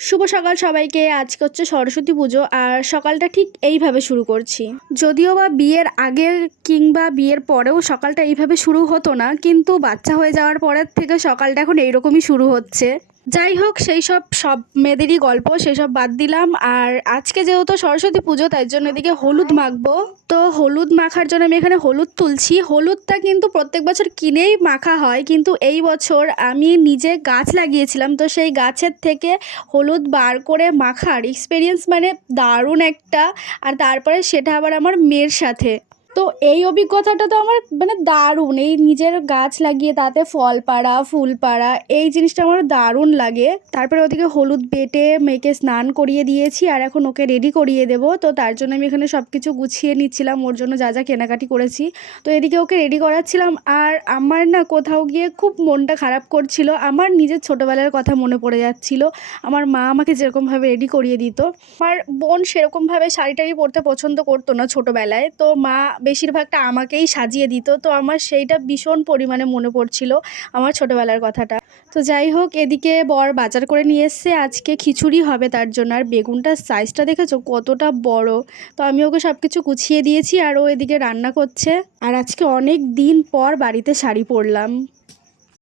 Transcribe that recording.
শুভ সকাল সবাইকে। আজকে হচ্ছে সরস্বতী পুজো, আর সকালটা ঠিক এইভাবে শুরু করছি। যদিও বা বিয়ের আগে কিংবা বিয়ের পরেও সকালটা এইভাবে শুরু হতো না, কিন্তু বাচ্চা হয়ে যাওয়ার পরের থেকে সকালটা এখন এইরকমই শুরু হচ্ছে। যাই হোক, সব মেয়েদেরই গল্প, সেসব বাদ দিলাম। আর আজকে যেহেতু সরস্বতী পুজো, তাই জন্য এদিকে হলুদ মাখবো। তো হলুদ মাখার জন্য আমি এখানে হলুদ তুলছি। হলুদটা কিন্তু প্রত্যেক বছর কিনেই মাখা হয়, কিন্তু এই বছর আমি নিজে গাছ লাগিয়েছিলাম, তো সেই গাছের থেকে হলুদ বার করে মাখার এক্সপিরিয়েন্স মানে দারুণ একটা। আর তারপরে সেটা আবার আমার মেয়ের সাথে। তো এই অভিজ্ঞতাটা তো আমার মানে দারুণ। এই নিজের গাছ লাগিয়ে তাতে ফল পাড়া, ফুল পাড়া, এই জিনিসটা আমার দারুণ লাগে। তারপরে ওদিকে হলুদ বেটে মেয়েকে স্নান করিয়ে দিয়েছি, আর এখন ওকে রেডি করিয়ে দেবো। তো তার জন্য আমি এখানে সব কিছু গুছিয়ে নিচ্ছিলাম, ওর জন্য যা যা কেনাকাটি করেছি। তো এদিকে ওকে রেডি করাচ্ছিলাম। আর আমার না কোথাও গিয়ে খুব মনটা খারাপ করছিল। আমার নিজের ছোটোবেলার কথা মনে পড়ে যাচ্ছিল। আমার মা আমাকে যেরকমভাবে রেডি করিয়ে দিত। আমার বোন সেরকমভাবে শাড়ি টাড়ি পরতে পছন্দ করতো না ছোটোবেলায়, তো মা বেশিরভাগটা আমাকেই সাজিয়ে দিত। তো আমার সেইটা ভীষণ পরিমাণে মনে পড়ছিল, আমার ছোটোবেলার কথাটা। তো যাই হোক, এদিকে বর বাজার করে নিয়ে এসছে, আজকে খিচুড়ি হবে তার জন্য। আর বেগুনটার সাইজটা দেখেছো কতটা বড়। তো আমি ওকে সব কিছু গুছিয়ে দিয়েছি, আর ও এদিকে রান্না করছে। আর আজকে অনেক দিন পর বাড়িতে শাড়ি পরলাম।